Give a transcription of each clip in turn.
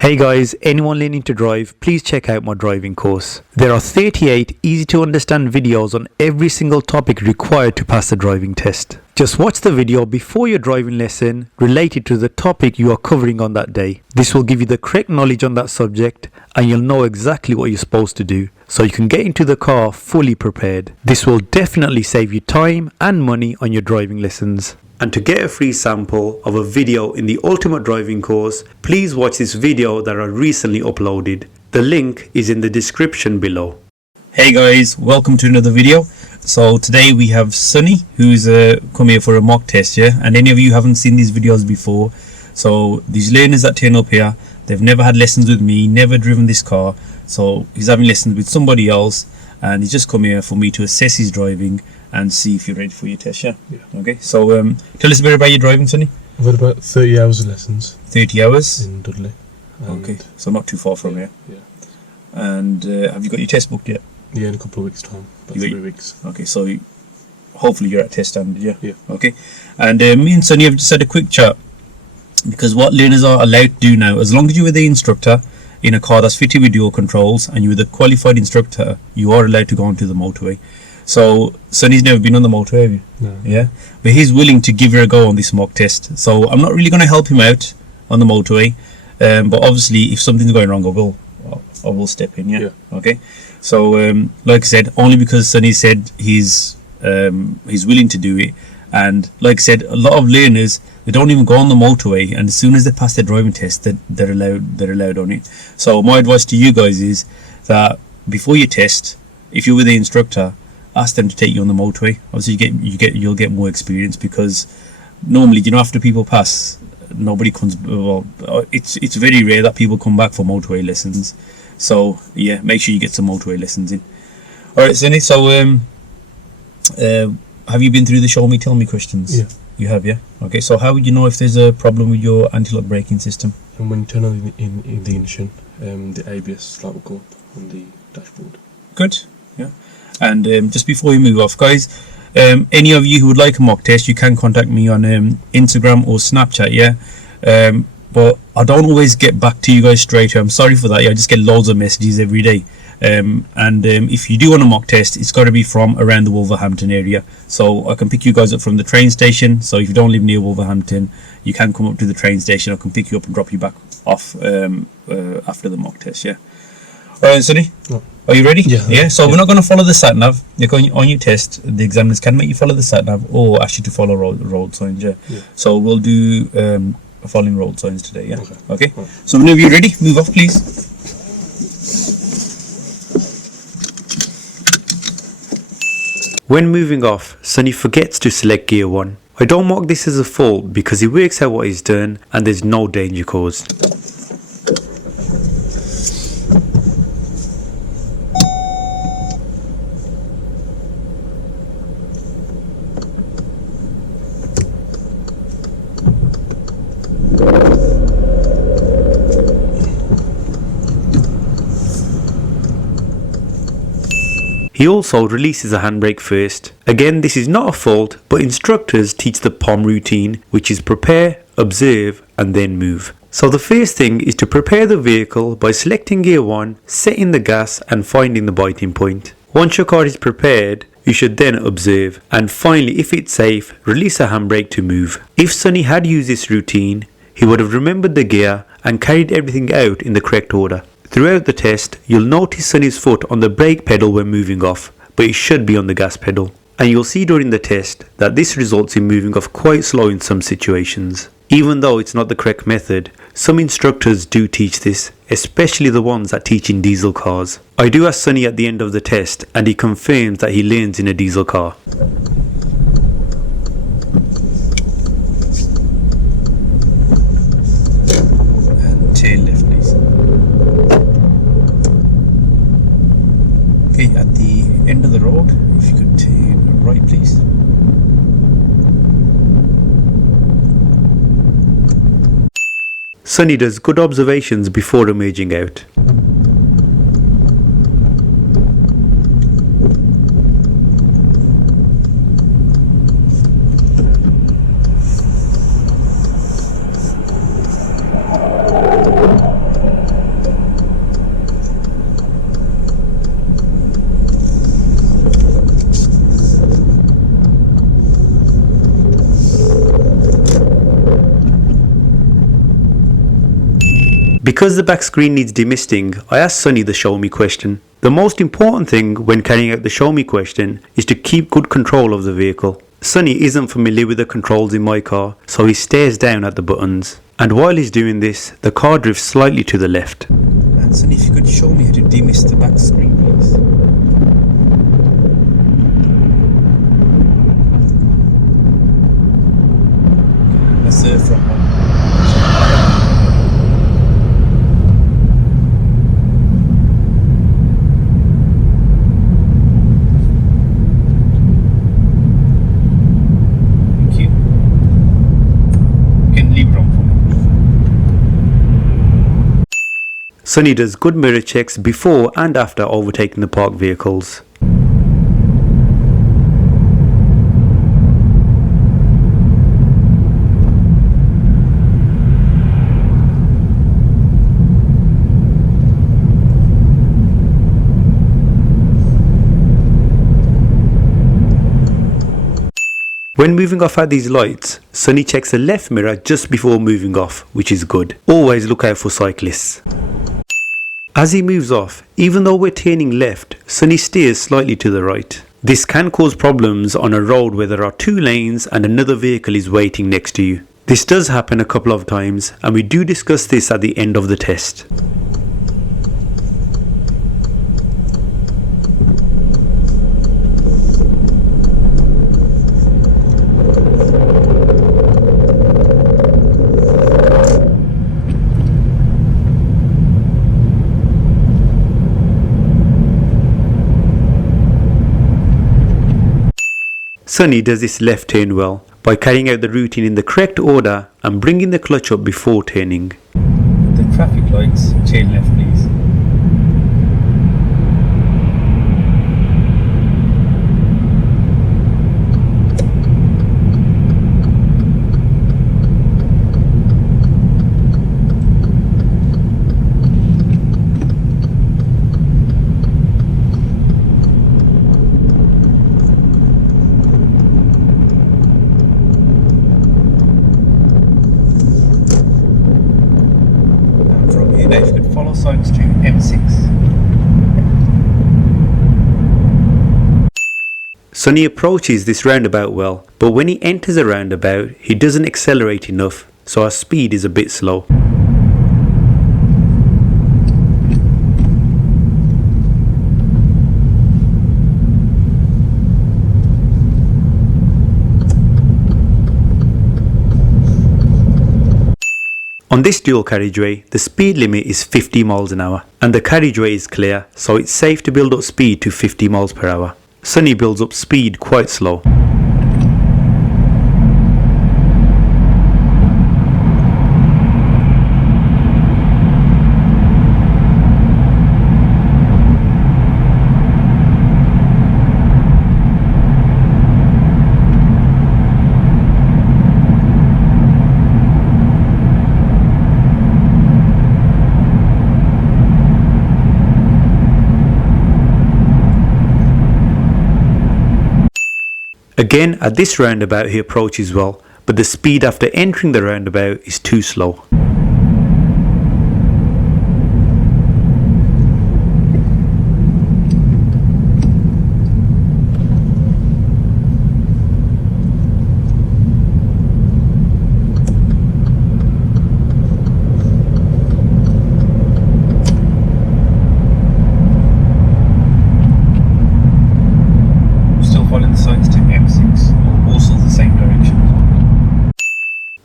Hey guys, anyone learning to drive, please check out my driving course. There are 38 easy to understand videos on every single topic required to pass the driving test. Just watch the video before your driving lesson related to the topic you are covering on that day. This will give you the correct knowledge on that subject and you'll know exactly what you're supposed to do, so you can get into the car fully prepared. This will definitely save you time and money on your driving lessons. And to get a free sample of a video in the Ultimate Driving course, please watch this video that I recently uploaded. The link is in the description below. Hey guys, welcome to another video. So today we have Sonny, who's come here for a mock test, yeah? And any of you haven't seen these videos before, so these learners that turn up here, they've never had lessons with me, never driven this car, so he's having lessons with somebody else, and he's just come here for me to assess his driving and see if you're ready for your test, yeah? Okay, so tell us a bit about your driving, Sonny. I've had about 30 hours of lessons. 30 hours? In Dudley. Okay, so not too far from here. Yeah. And have you got your test booked yet? Yeah, in a couple of weeks' time. About 3 weeks. Okay, so hopefully you're at test standard, yeah? Yeah. Okay, and me and Sonny have just had a quick chat, because what learners are allowed to do now, as long as you were the instructor in a car that's fitted with dual controls and you were the qualified instructor, you are allowed to go onto the motorway. So Sonny's never been on the motorway, have you? No. Yeah, but he's willing to give it a go on this mock test. So I'm not really going to help him out on the motorway, but obviously if something's going wrong, I will step in. Yeah. Okay. So like I said, only because Sonny said he's willing to do it, and like I said, a lot of learners, they don't even go on the motorway, and as soon as they pass their driving test, they're allowed on it. So my advice to you guys is that before you test, if you're with the instructor, ask them to take you on the motorway. Obviously you'll get more experience, because normally, you know, after people pass, nobody comes. Well, it's very rare that people come back for motorway lessons. So yeah, make sure you get some motorway lessons in. All right, Sonny. So have you been through the show me tell me questions? Yeah. You have, yeah. Okay. So how would you know if there's a problem with your anti-lock braking system? And when you turn on the ignition, the ABS light will go up on the dashboard. Good. Yeah. And just before we move off, guys, any of you who would like a mock test, you can contact me on Instagram or Snapchat, yeah? But I don't always get back to you guys straight away. I'm sorry for that. I just get loads of messages every day. If you do want a mock test, it's got to be from around the Wolverhampton area. So I can pick you guys up from the train station. So if you don't live near Wolverhampton, you can come up to the train station. I can pick you up and drop you back off after the mock test, yeah? Alright, Sonny? No. Are you ready? Yeah. So we're not going to follow the sat nav. You're going on your test. The examiners can make you follow the sat nav or ask you to follow road signs. Yeah. So we'll do following road signs today. Yeah. Okay. Right. So whenever you're ready, move off, please. When moving off, Sonny forgets to select gear 1. I don't mark this as a fault because he works out what he's done and there's no danger caused. He also releases a handbrake first. Again, this is not a fault, but instructors teach the POM routine, which is prepare, observe, and then move. So the first thing is to prepare the vehicle by selecting gear 1, setting the gas, and finding the biting point. Once your car is prepared, you should then observe, and finally, if it's safe, release a handbrake to move. If Sonny had used this routine, he would have remembered the gear and carried everything out in the correct order. Throughout the test, you'll notice Sonny's foot on the brake pedal when moving off, but it should be on the gas pedal. And you'll see during the test that this results in moving off quite slow in some situations. Even though it's not the correct method, some instructors do teach this, especially the ones that teach in diesel cars. I do ask Sonny at the end of the test and he confirms that he learns in a diesel car. And tail lift, please. Okay, at the end of the road, if you could turn right, please. Sonny does good observations before emerging out. Because the back screen needs demisting, I asked Sonny the show me question. The most important thing when carrying out the show me question is to keep good control of the vehicle. Sonny isn't familiar with the controls in my car, so he stares down at the buttons. And while he's doing this, the car drifts slightly to the left. And Sonny, if you could show me how to demist the back screen, please. That's the front one. Sonny does good mirror checks before and after overtaking the parked vehicles. When moving off at these lights, Sonny checks the left mirror just before moving off, which is good. Always look out for cyclists. As he moves off, even though we're turning left, Sonny steers slightly to the right. This can cause problems on a road where there are 2 lanes and another vehicle is waiting next to you. This does happen a couple of times, and we do discuss this at the end of the test. Sonny does this left turn well by carrying out the routine in the correct order and bringing the clutch up before turning. The traffic lights, turn left please. If you could follow signs to M6. Sonny approaches this roundabout well, but when he enters a roundabout, he doesn't accelerate enough, so our speed is a bit slow. On this dual carriageway, the speed limit is 50 miles an hour, and the carriageway is clear, so it's safe to build up speed to 50 miles per hour. Sonny builds up speed quite slow. Again, at this roundabout he approaches well, but the speed after entering the roundabout is too slow.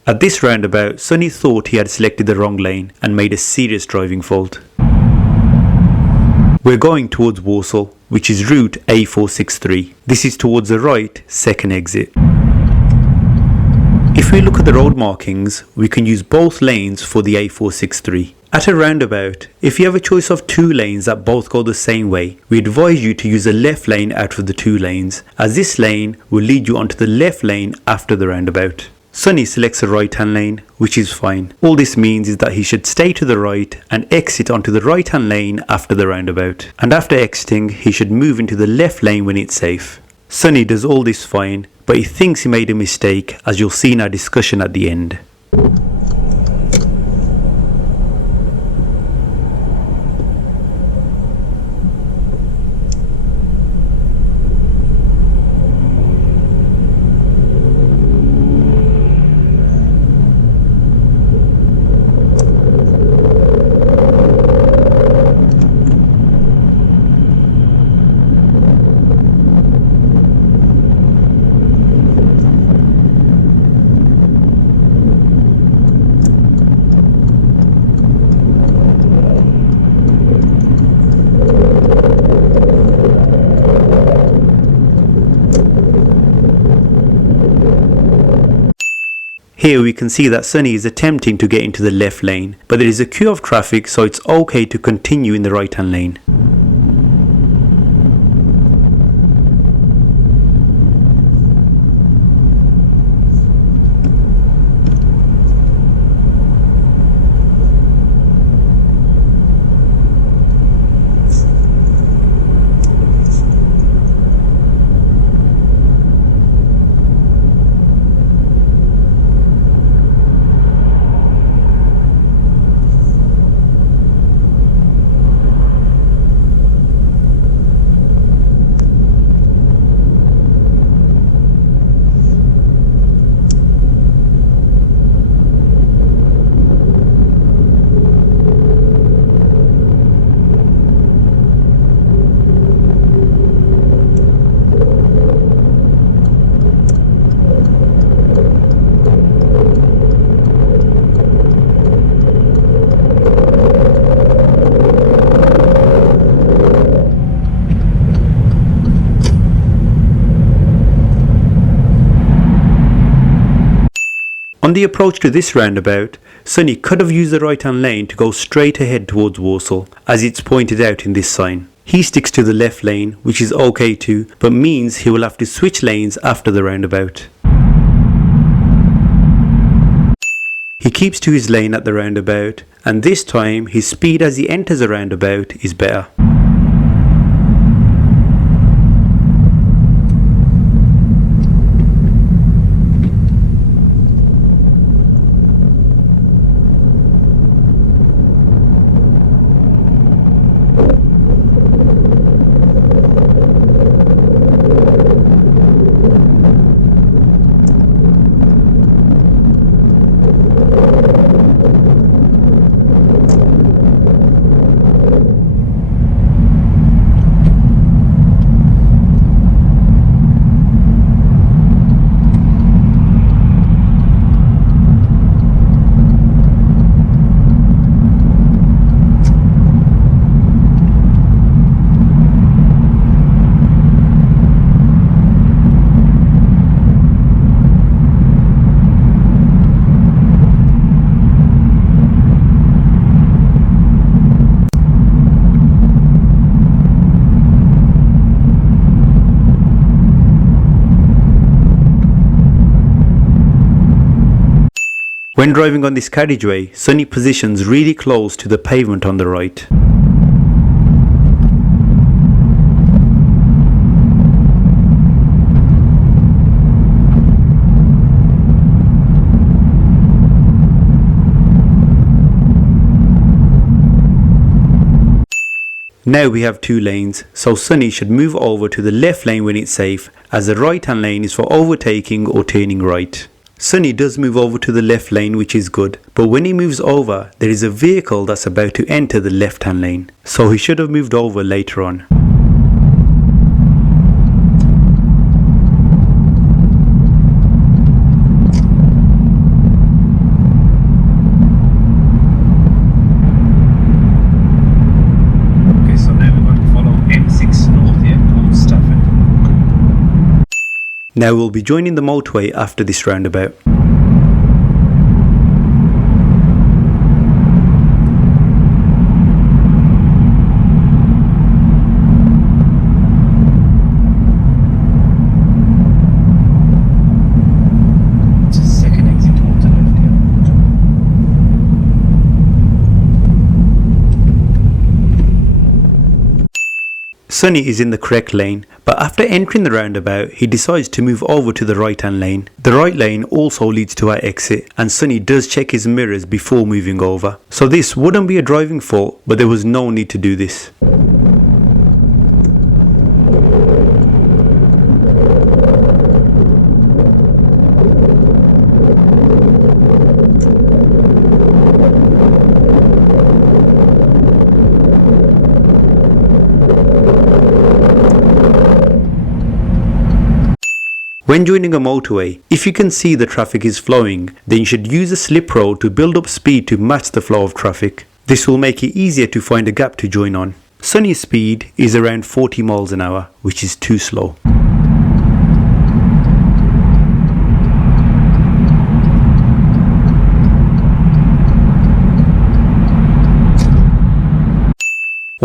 At this roundabout, Sonny thought he had selected the wrong lane and made a serious driving fault. We're going towards Walsall, which is route A463. This is towards the right, second exit. If we look at the road markings, we can use both lanes for the A463. At a roundabout, if you have a choice of 2 lanes that both go the same way, we advise you to use the left lane out of the 2 lanes, as this lane will lead you onto the left lane after the roundabout. Sonny selects the right hand lane, which is fine. All this means is that he should stay to the right and exit onto the right hand lane after the roundabout. And after exiting, he should move into the left lane when it's safe. Sonny does all this fine, but he thinks he made a mistake, as you'll see in our discussion at the end. Here we can see that Sonny is attempting to get into the left lane, but there is a queue of traffic, so it's okay to continue in the right hand lane. On the approach to this roundabout, Sonny could have used the right hand lane to go straight ahead towards Walsall, as it's pointed out in this sign. He sticks to the left lane, which is okay too, but means he will have to switch lanes after the roundabout. He keeps to his lane at the roundabout, and this time his speed as he enters a roundabout is better. When driving on this carriageway, Sonny positions really close to the pavement on the right. Now we have two lanes, so Sonny should move over to the left lane when it's safe, as the right hand lane is for overtaking or turning right. Sonny does move over to the left lane, which is good, but when he moves over, there is a vehicle that's about to enter the left hand lane, so he should have moved over later on. Okay, so now we're going to follow M6 north here towards Stafford. Now we'll be joining the motorway after this roundabout. Sonny is in the correct lane, but after entering the roundabout, he decides to move over to the right hand lane. The right lane also leads to our exit, and Sonny does check his mirrors before moving over. So this wouldn't be a driving fault, but there was no need to do this. When joining a motorway, if you can see the traffic is flowing, then you should use a slip road to build up speed to match the flow of traffic. This will make it easier to find a gap to join on. Sonny's speed is around 40 miles an hour, which is too slow.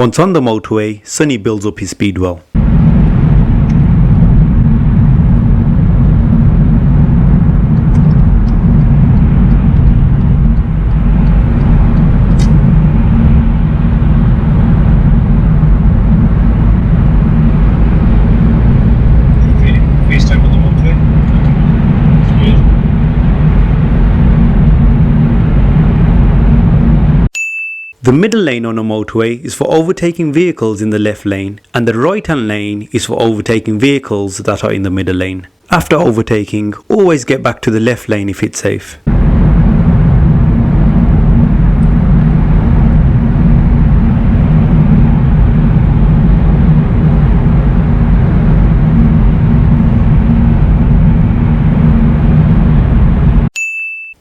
Once on the motorway, Sonny builds up his speed well. The middle lane on a motorway is for overtaking vehicles in the left lane, and the right hand lane is for overtaking vehicles that are in the middle lane. After overtaking, always get back to the left lane if it's safe.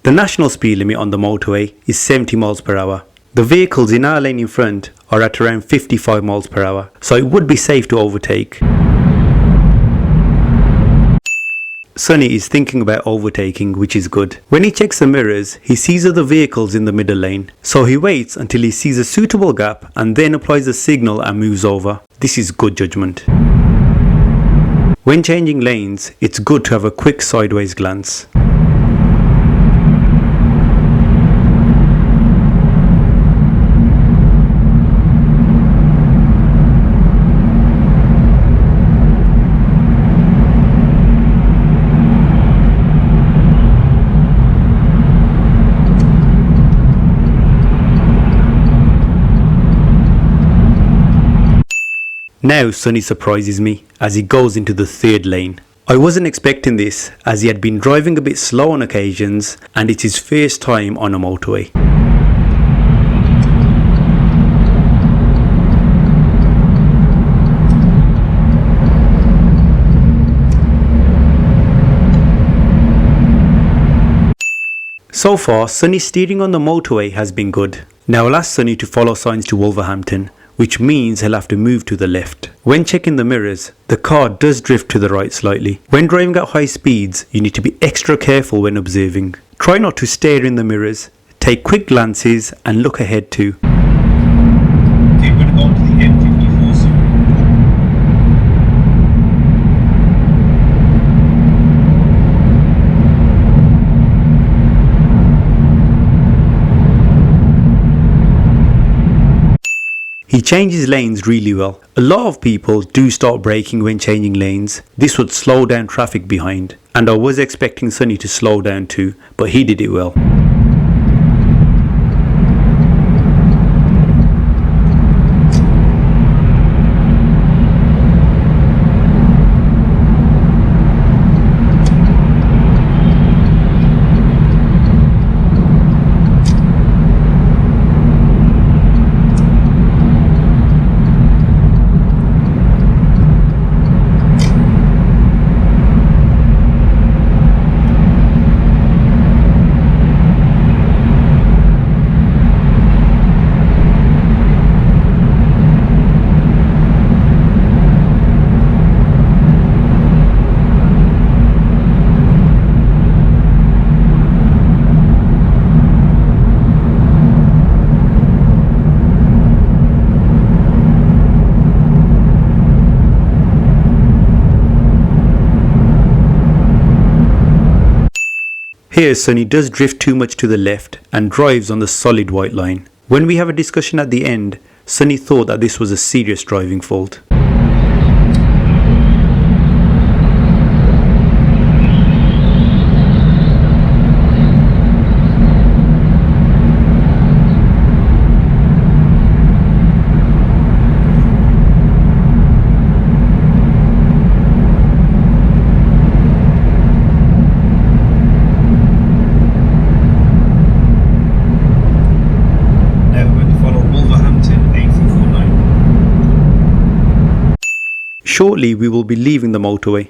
The national speed limit on the motorway is 70 miles per hour. The vehicles in our lane in front are at around 55 miles per hour, so it would be safe to overtake. Sonny is thinking about overtaking, which is good. When he checks the mirrors, he sees other vehicles in the middle lane, so he waits until he sees a suitable gap and then applies a signal and moves over. This is good judgment. When changing lanes, it's good to have a quick sideways glance. Now Sonny surprises me as he goes into the third lane. I wasn't expecting this as he had been driving a bit slow on occasions and it's his first time on a motorway. So far, Sonny's steering on the motorway has been good. Now I'll ask Sonny to follow signs to Wolverhampton, which means he'll have to move to the left. When checking the mirrors, the car does drift to the right slightly. When driving at high speeds, you need to be extra careful when observing. Try not to stare in the mirrors, take quick glances and look ahead too. Okay, we're going to go to the M54 soon. He changes lanes really well. A lot of people do start braking when changing lanes. This would slow down traffic behind. And I was expecting Sonny to slow down too, but he did it well. Here Sonny does drift too much to the left and drives on the solid white line. When we have a discussion at the end, Sonny thought that this was a serious driving fault. Shortly we will be leaving the motorway.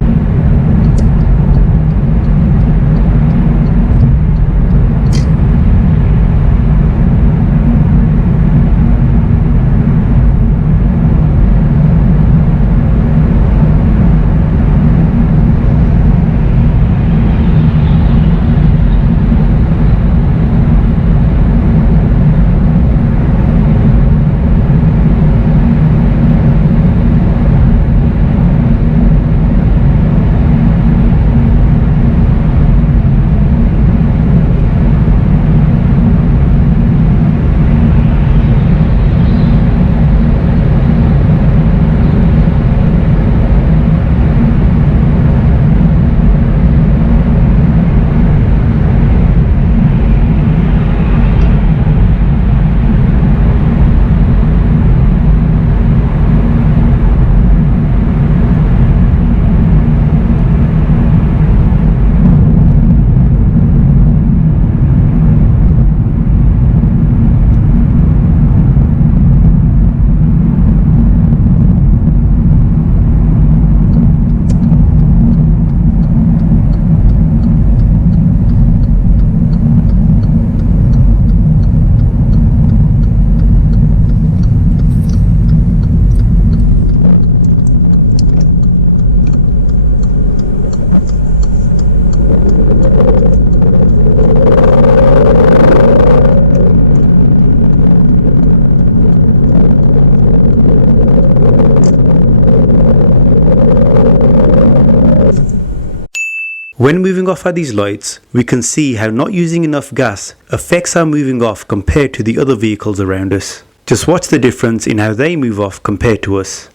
When moving off at these lights, we can see how not using enough gas affects our moving off compared to the other vehicles around us. Just watch the difference in how they move off compared to us.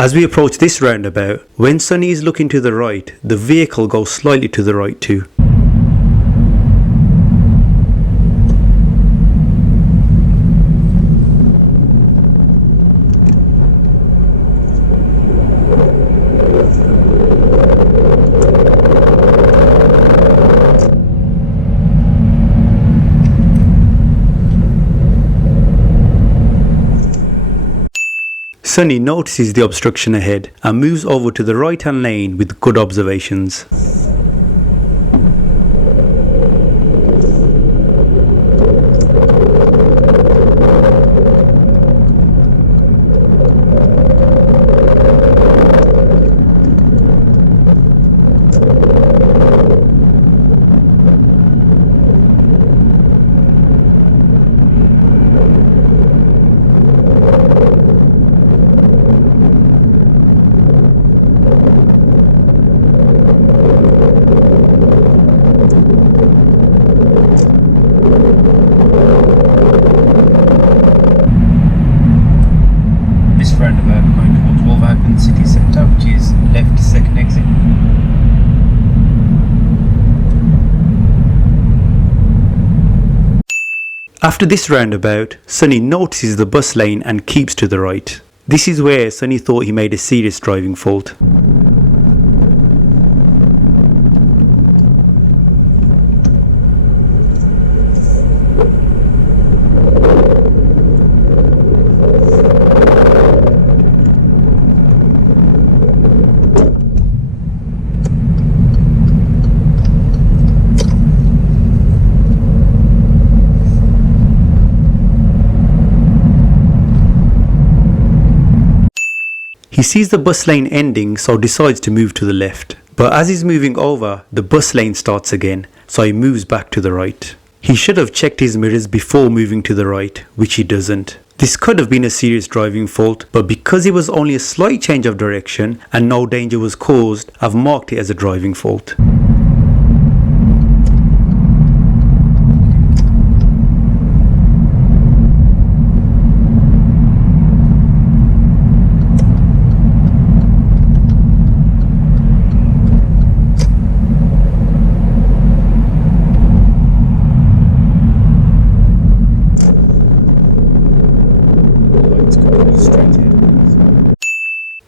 As we approach this roundabout, when Sonny is looking to the right, the vehicle goes slightly to the right too. Sonny notices the obstruction ahead and moves over to the right hand lane with good observations. After this roundabout, Sonny notices the bus lane and keeps to the right. This is where Sonny thought he made a serious driving fault. He sees the bus lane ending, so decides to move to the left. But as he's moving over, the bus lane starts again, so he moves back to the right. He should have checked his mirrors before moving to the right, which he doesn't. This could have been a serious driving fault, but because it was only a slight change of direction and no danger was caused, I've marked it as a driving fault.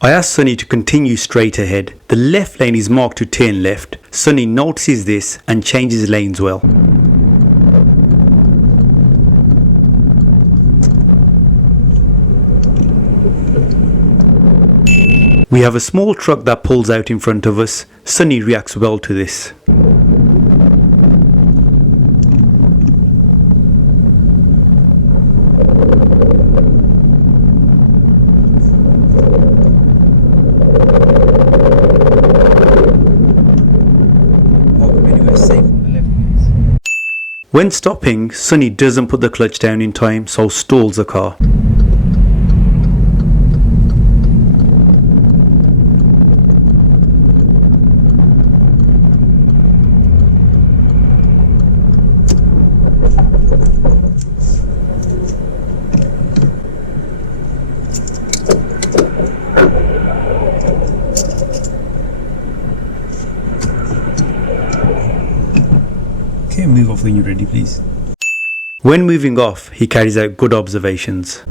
I asked Sonny to continue straight ahead. The left lane is marked to turn left. Sonny notices this and changes lanes well. We have a small truck that pulls out in front of us. Sonny reacts well to this. When stopping, Sonny doesn't put the clutch down in time, so stalls the car. Okay, move off when you're ready, please. When moving off, he carries out good observations.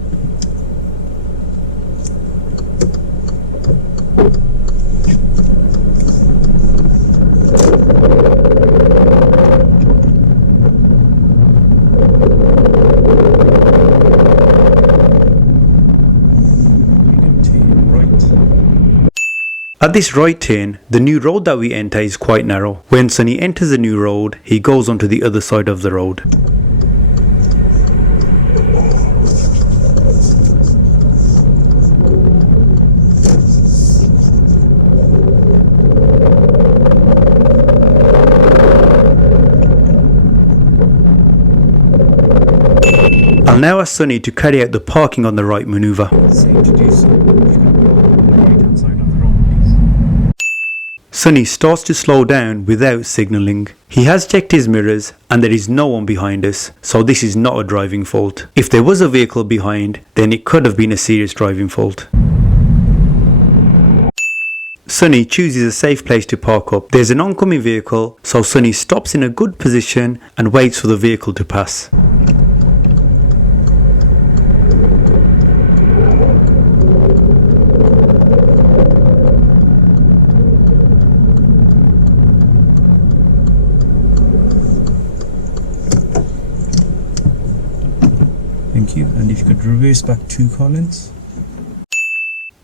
At this right turn, the new road that we enter is quite narrow. When Sonny enters the new road, he goes onto the other side of the road. now ask Sonny to carry out the parking on the right manoeuvre. Same to do so. You can go on the right hand side of the road, please. Sonny starts to slow down without signalling. He has checked his mirrors and there is no one behind us, so this is not a driving fault. If there was a vehicle behind, then it could have been a serious driving fault. Sonny chooses a safe place to park up. There's an oncoming vehicle, so Sonny stops in a good position and waits for the vehicle to pass. Thank you. And if you could reverse back 2 car lengths.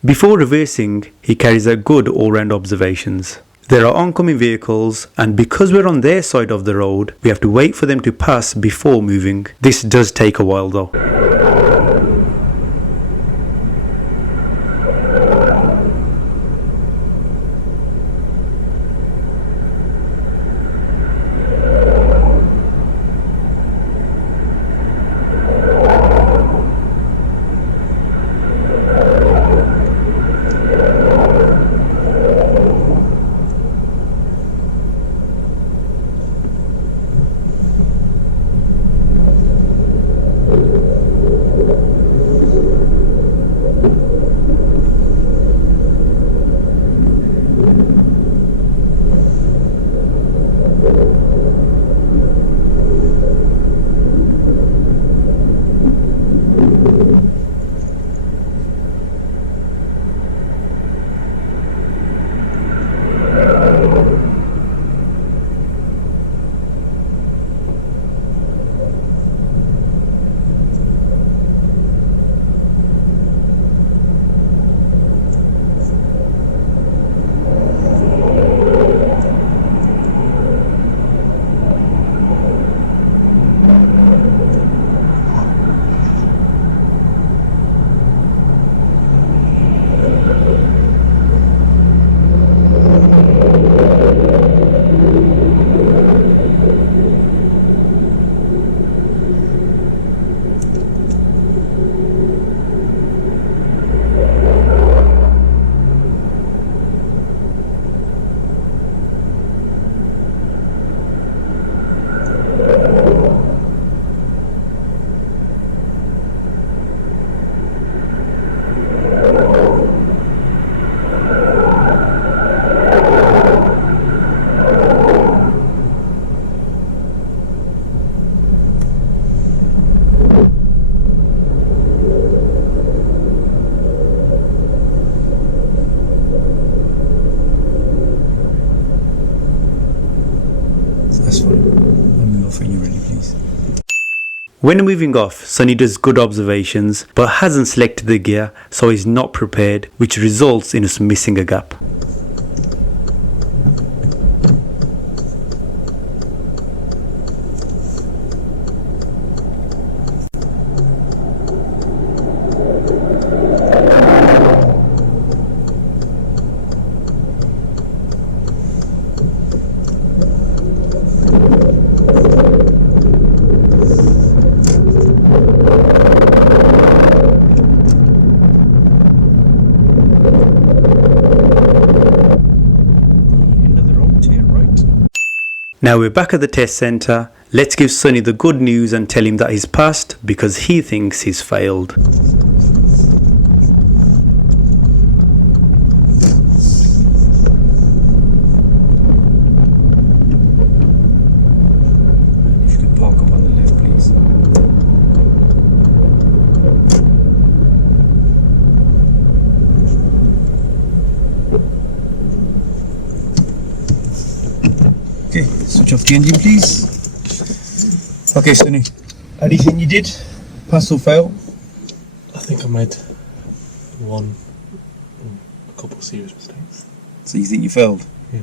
Before reversing, he carries out good all-round observations. There are oncoming vehicles, and because we're on their side of the road, we have to wait for them to pass before moving. This does take a while though. That's fine. Let me know when you're ready, please. When moving off, Sonny does good observations but hasn't selected the gear, so he's not prepared, which results in us missing a gap. Now we're back at the test centre. Let's give Sonny the good news and tell him that he's passed because he thinks he's failed. And if you could park up on the left, please. Okay, switch off the engine, please. Okay, Sonny. Anything you did? Pass or fail? I think I made a couple of serious mistakes. So you think you failed? Yeah.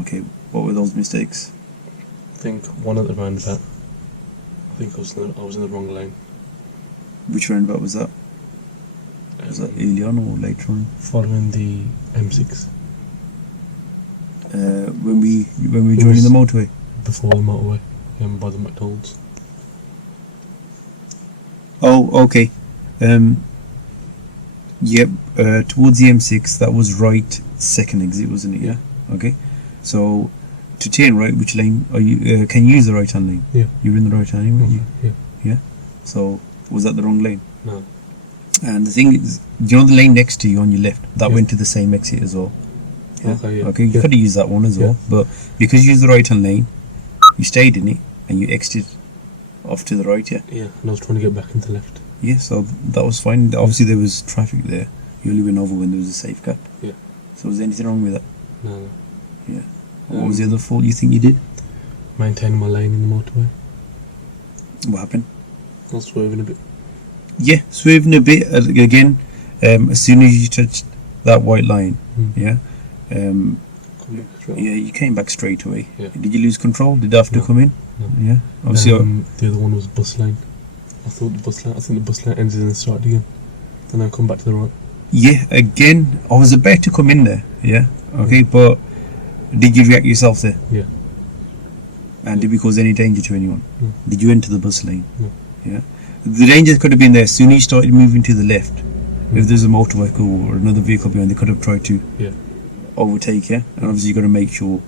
Okay, what were those mistakes? I think one at the roundabout. I think I was in the wrong lane. Which roundabout was that? Was that early on or later on? Following the M6. When we were joining the motorway? Before the motorway, by the McDonald's. Oh, okay. Yep. Towards the M6, that was right second exit, wasn't it? Yeah. Okay. So to turn right, which lane are you? Can you use the right hand lane? Yeah. You're in the right hand lane, weren't you? Yeah. Yeah. So was that the wrong lane? No. And the thing is, you know the lane next to you on your left, that went to the same exit as well. Yeah. Okay. Yeah. Okay. You could have used that one as well, but because you used the right hand lane, you stayed in it and you exited off to the right. Yeah. Yeah. And I was trying to get back into left. Yeah. So that was fine. Obviously, there was traffic there. You only went over when there was a safe gap. Yeah. So was there anything wrong with that? No. Yeah. What was the other fault you think you did? Maintaining my lane in the motorway. What happened? I was swerving a bit. Yeah, swerving a bit again. As soon as you touched that white line, yeah, Come back straight. yeah, you came back straight away. Yeah. Did you lose control? Did it have to No. come in? No. Yeah, obviously. The other one was bus lane. I think the bus lane ended and started again. And then come back to the right. Yeah, again, I was about to come in there. Yeah, okay, but did you react yourself there? Yeah. And did we cause any danger to anyone? No. Did you enter the bus lane? No. Yeah, the danger could have been there as soon as you started moving to the left. If there's a motor vehicle or another vehicle behind, they could have tried to overtake. Yeah, and obviously you got to make sure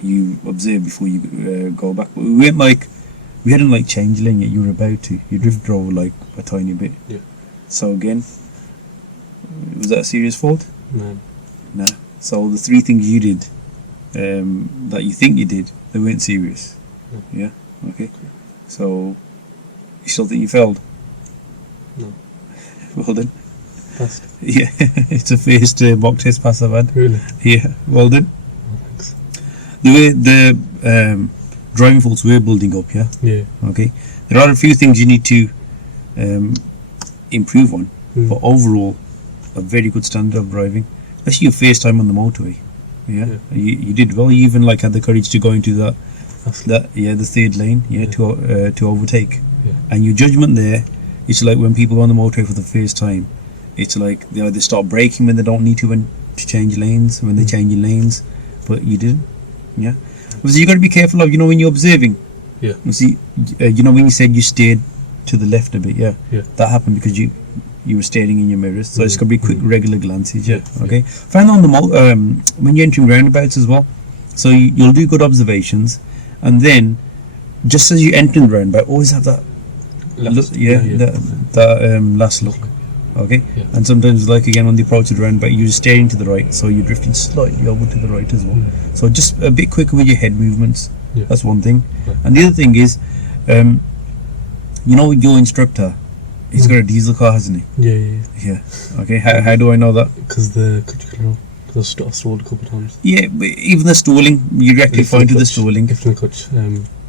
you observe before you go back. But we hadn't like changed lane yet. You were about to. You drifted over like a tiny bit. Yeah. So again, was that a serious fault? No. Nah. So the three things you did that you think you did, they weren't serious. No. Yeah. Okay. So you still think you failed? No. Well done. Passed. Yeah, it's the first mock test pass I've had. Really? Yeah, well done. Oh, thanks. The way the driving faults we're building up, yeah. Yeah. Okay. There are a few things you need to improve on, but overall, a very good standard of driving, especially your first time on the motorway. Yeah, you did well. You even like had the courage to go into the third lane, to overtake. Yeah. And your judgment there, it's like when people go on the motorway for the first time, it's like they either start braking when they don't need to, when to change lanes, when they're changing lanes, but you didn't. Yeah. Obviously, you got to be careful of, when you're observing. Yeah. You see, when you said you steered to the left a bit, Yeah. that happened because you were staring in your mirrors. So it's got to be quick, regular glances. Yeah. Yeah. Okay. Find on the when you're entering roundabouts as well. So you'll do good observations, and then just as you enter the roundabout, always have that Last, that last look. Okay. Yeah. And sometimes, like again on the approach to the roundabout, you're staring to the right, so you're drifting slightly over to the right as well. So just a bit quicker with your head movements. Yeah. That's one thing. Yeah. And the other thing is, your instructor, he's got a diesel car, hasn't he? Yeah. Yeah. Okay. How do I know that? Because the clutch control. Because I stalled a couple of times. Yeah, but even the stalling, you reacted fine to the stalling. Lifting the clutch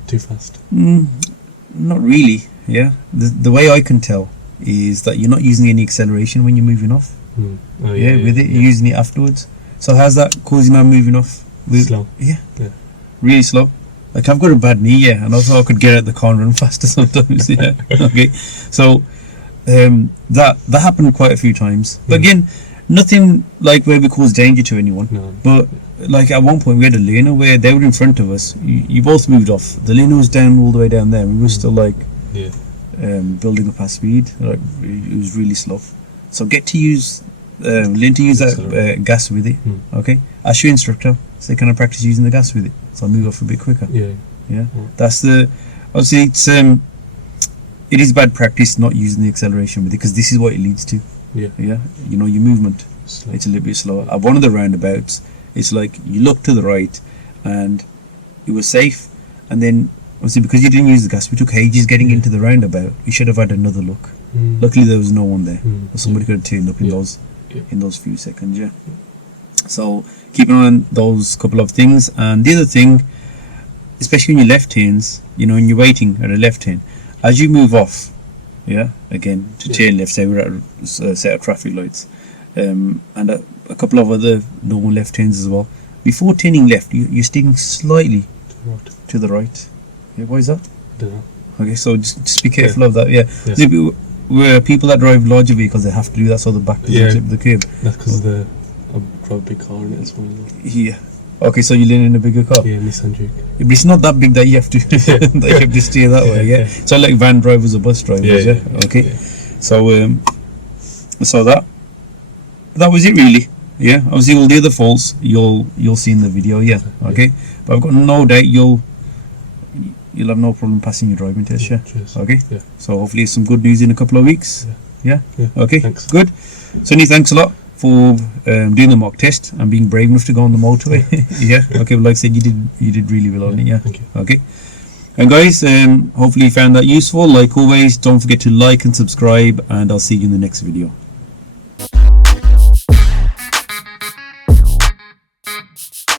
too fast. Not really. Yeah. The way I can tell is that you're not using any acceleration when you're moving off. Oh, With it, you're using it afterwards. So how's that causing now moving off? Slow. Yeah. Yeah. Really slow. Like I've got a bad knee, and also I could get out the car and run faster sometimes. Yeah. Okay. So that happened quite a few times. But again, nothing like where we cause danger to anyone. No. But like at one point we had a learner where they were in front of us. You both moved off. The learner was down all the way down there. We were still like building up our speed. Like it was really slow. So learn to use that gas with it. Okay. Ask your instructor. Say, can I practice using the gas with it? So I move off a bit quicker. Yeah. That's obviously it is bad practice not using the acceleration with it, because this is what it leads to. Yeah. Your movement, Slow. it's a little bit slower. At one of the roundabouts, it's like you look to the right and it was safe, and then obviously because you didn't use the gas, we took ages getting into the roundabout. You should have had another look. Luckily there was no one there, but somebody could have turned up in those few seconds. Yeah. So keep an eye on those couple of things. And the other thing, especially in your left hands, when you're waiting at a left hand, as you move off, again to turn left, say we're at a set of traffic lights, and a couple of other normal left hands as well. Before turning left, you're steering slightly to the right. Yeah, why is that? Don't know. Okay, so just be careful of that. Yeah. Where people that drive larger vehicles, they have to do that so the back doesn't clip the curb. That's because I drive a big car in it as well. Yeah. Okay, so you're in a bigger car. Yeah, Nissan Juke. But it's not that big that you have to that you have to steer that way. Yeah. So like van drivers or bus drivers. Yeah. Okay. Yeah. So so that was it really. Yeah. Obviously all the other faults you'll see in the video. Yeah. Okay. But I've got no doubt you'll have no problem passing your driving test. Yeah. Cheers. Okay. Yeah. So hopefully some good news in a couple of weeks. Yeah. Okay. Thanks. Good. Sonny, thanks a lot for doing the mock test and being brave enough to go on the motorway. Yeah. Okay. Well, like I said, you did really well on it. Yeah. Thank you. Okay. And guys, hopefully you found that useful. Like always, don't forget to like and subscribe, and I'll see you in the next video.